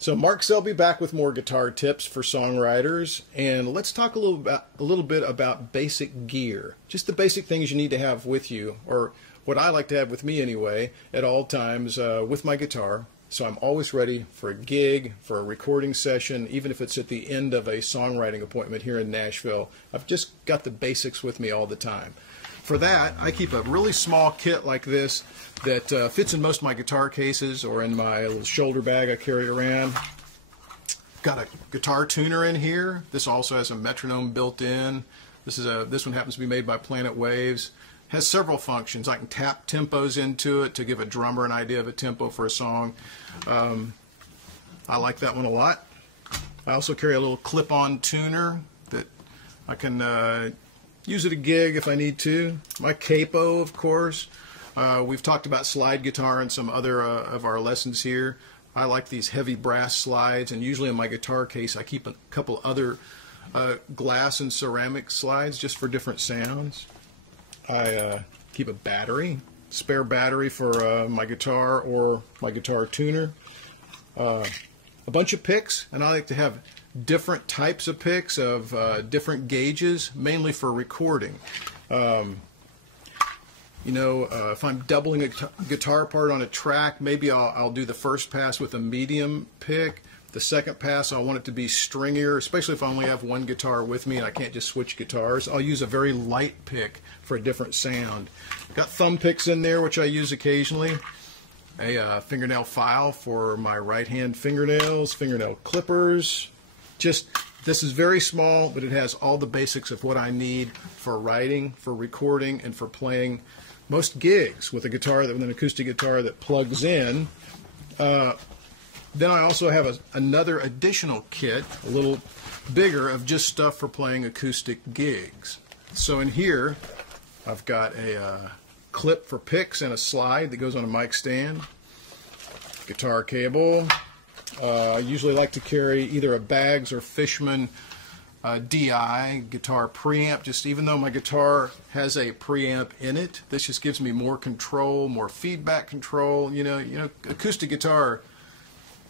So Mark Selby back with more guitar tips for songwriters, and let's talk a little bit about basic gear. Just the basic things you need to have with you, or what I like to have with me anyway, at all times with my guitar. So I'm always ready for a gig, for a recording session, even if it's at the end of a songwriting appointment here in Nashville. I've just got the basics with me all the time. For that, I keep a really small kit like this that fits in most of my guitar cases or in my little shoulder bag I carry around. Got a guitar tuner in here. This also has a metronome built in. This one happens to be made by Planet Waves. Has several functions. I can tap tempos into it to give a drummer an idea of a tempo for a song. I like that one a lot. I also carry a little clip-on tuner that I can use at a gig if I need to. My capo, of course. We've talked about slide guitar in some other of our lessons here. I like these heavy brass slides, and usually in my guitar case I keep a couple other glass and ceramic slides just for different sounds. I keep a battery, spare battery for my guitar or my guitar tuner. A bunch of picks, and I like to have different types of picks of different gauges, mainly for recording. If I'm doubling a guitar part on a track, maybe I'll do the first pass with a medium pick. The second pass, I want it to be stringier, especially if I only have one guitar with me and I can't just switch guitars. I'll use a very light pick for a different sound. Got thumb picks in there, which I use occasionally. A fingernail file for my right-hand fingernails, fingernail clippers. This is very small, but it has all the basics of what I need for writing, for recording, and for playing most gigs with an acoustic guitar that plugs in. Then I also have another additional kit, a little bigger, of just stuff for playing acoustic gigs. So in here, I've got a clip for picks and a slide that goes on a mic stand, guitar cable. I usually like to carry either a Baggs or Fishman DI guitar preamp. Just even though my guitar has a preamp in it, this just gives me more control, more feedback control. Acoustic guitar,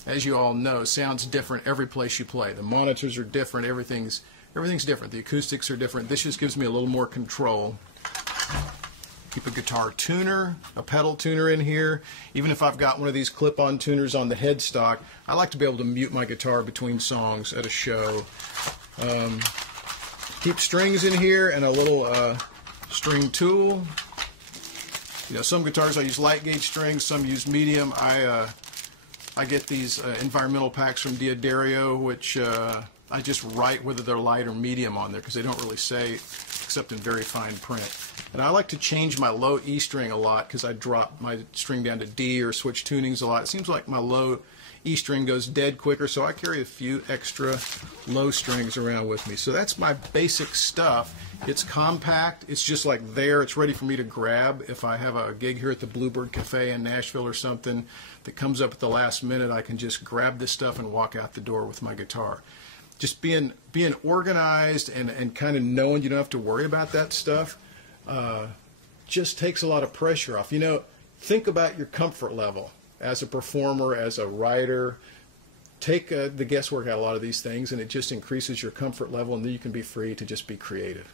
as you all know, sounds different every place you play. The monitors are different. Everything's different. The acoustics are different. This just gives me a little more control. Keep a guitar tuner, a pedal tuner in here. Even if I've got one of these clip-on tuners on the headstock, I like to be able to mute my guitar between songs at a show. Keep strings in here and a little string tool. Some guitars I use light gauge strings, some use medium. I get these environmental packs from Diodario, which I just write whether they're light or medium on there because they don't really say, except in very fine print. And I like to change my low E string a lot because I drop my string down to D or switch tunings a lot. It seems like my low E string goes dead quicker, so I carry a few extra low strings around with me. So that's my basic stuff. It's compact. It's just like there. It's ready for me to grab. If I have a gig here at the Bluebird Cafe in Nashville or something that comes up at the last minute, I can just grab this stuff and walk out the door with my guitar. Just being organized and kind of knowing you don't have to worry about that stuff just takes a lot of pressure off. Think about your comfort level as a performer, as a writer. Take the guesswork out of a lot of these things, and it just increases your comfort level, and then you can be free to just be creative.